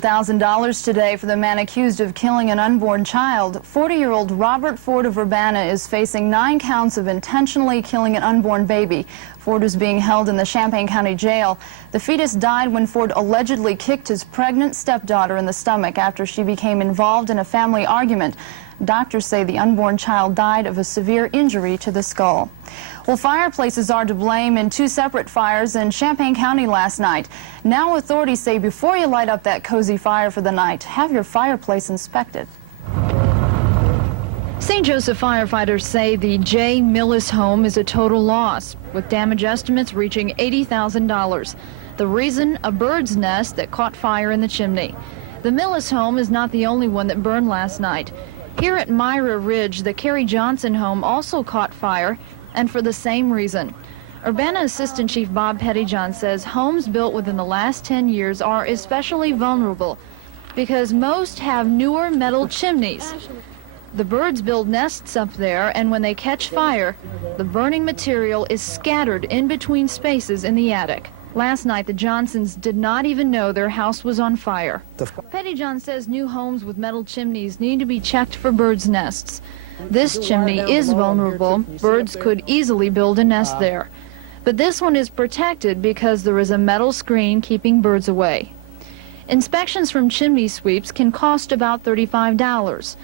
$1,000 today for the man accused of killing an unborn child. 40-year-old Robert Ford of Urbana is facing 9 counts of intentionally killing an unborn baby. Ford is being held in the Champaign County Jail. The fetus died when Ford allegedly kicked his pregnant stepdaughter in the stomach after she became involved in a family argument. Doctors say the unborn child died of a severe injury to the skull. Well, fireplaces are to blame in 2 separate fires in Champaign County last night. Now authorities say before you light up that cozy fire for the night, have your fireplace inspected. St. Joseph firefighters say the J. Millis home is a total loss, with damage estimates reaching $80,000. The reason, a bird's nest that caught fire in the chimney. The Millis home is not the only one that burned last night. Here at Myra Ridge, the Carrie Johnson home also caught fire, and for the same reason. Urbana Assistant Chief Bob Pettyjohn says homes built within the last 10 years are especially vulnerable because most have newer metal chimneys. The birds build nests up there, and when they catch fire, the burning material is scattered in between spaces in the attic. Last night, the Johnsons did not even know their house was on fire. Pettyjohn says new homes with metal chimneys need to be checked for birds' nests. This chimney is vulnerable. Birds could easily build a nest there. But this one is protected because there is a metal screen keeping birds away. Inspections from chimney sweeps can cost about $35.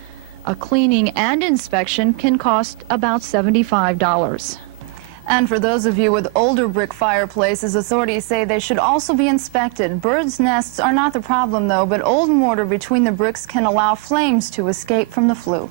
A cleaning and inspection can cost about $75. And for those of you with older brick fireplaces, authorities say they should also be inspected. Birds' nests are not the problem, though, but old mortar between the bricks can allow flames to escape from the flue.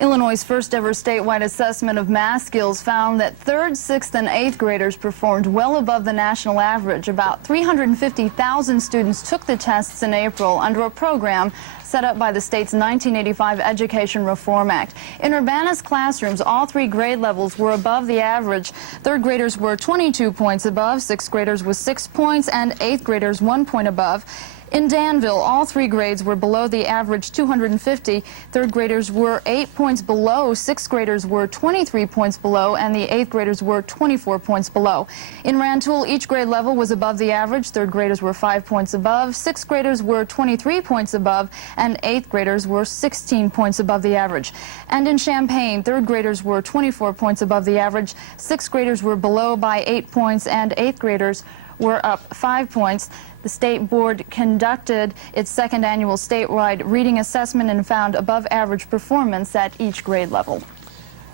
Illinois' first ever statewide assessment of math skills found that 3rd, 6th, and 8th graders performed well above the national average. About 350,000 students took the tests in April under a program set up by the state's 1985 Education Reform Act. In Urbana's classrooms, all 3 grade levels were above the average. 3rd graders were 22 points above, 6th graders was 6 points, and 8th graders 1 point above. In Danville, all 3 grades were below the average 250. 3rd graders were 8 points below, 6th graders were 23 points below, and the 8th graders were 24 points below. In Rantoul, each grade level was above the average. 3rd graders were 5 points above, 6th graders were 23 points above, and 8th graders were 16 points above the average. And in Champaign, 3rd graders were 24 points above the average, 6th graders were below by 8 points, and 8th graders were up 5 points. The state board conducted its 2nd annual statewide reading assessment and found above average performance at each grade level.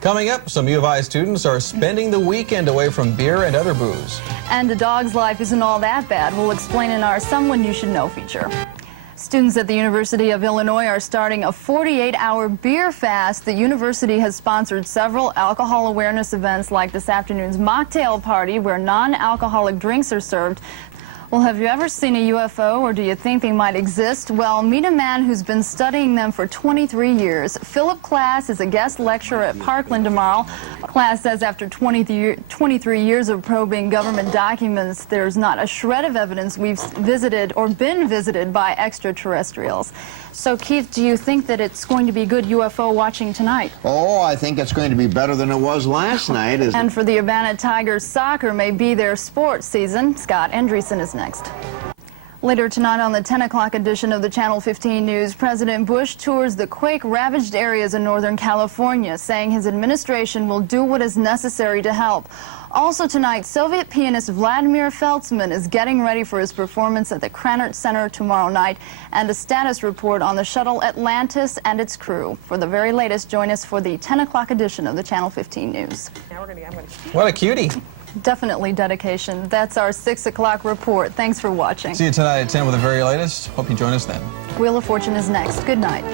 Coming up, some U of I students are spending the weekend away from beer and other booze. And a dog's life isn't all that bad. We'll explain in our Someone You Should Know feature. Students at the University of Illinois are starting a 48-hour beer fast. The university has sponsored several alcohol awareness events like this afternoon's mocktail party where non-alcoholic drinks are served. Well, have you ever seen a UFO, or do you think they might exist? Well, meet a man who's been studying them for 23 years. Philip Class is a guest lecturer at Parkland tomorrow. Class says after 23 years of probing government documents, there's not a shred of evidence we've visited or been visited by extraterrestrials. So, Keith, do you think that it's going to be good UFO watching tonight? Oh, I think it's going to be better than it was last night. And for the Urbana Tigers, soccer may be their sports season. Scott Andreessen is next. Later tonight on the 10 o'clock edition of the Channel 15 News, President Bush tours the quake-ravaged areas in Northern California, saying his administration will do what is necessary to help. Also tonight, Soviet pianist Vladimir Feltzman is getting ready for his performance at the Krannert Center tomorrow night, and a status report on the shuttle Atlantis and its crew. For the very latest, join us for the 10 o'clock edition of the Channel 15 News. What a cutie. Definitely dedication. That's our 6 o'clock report. Thanks for watching. See you tonight at 10 with the very latest. Hope you join us then. Wheel of Fortune is next. Good night.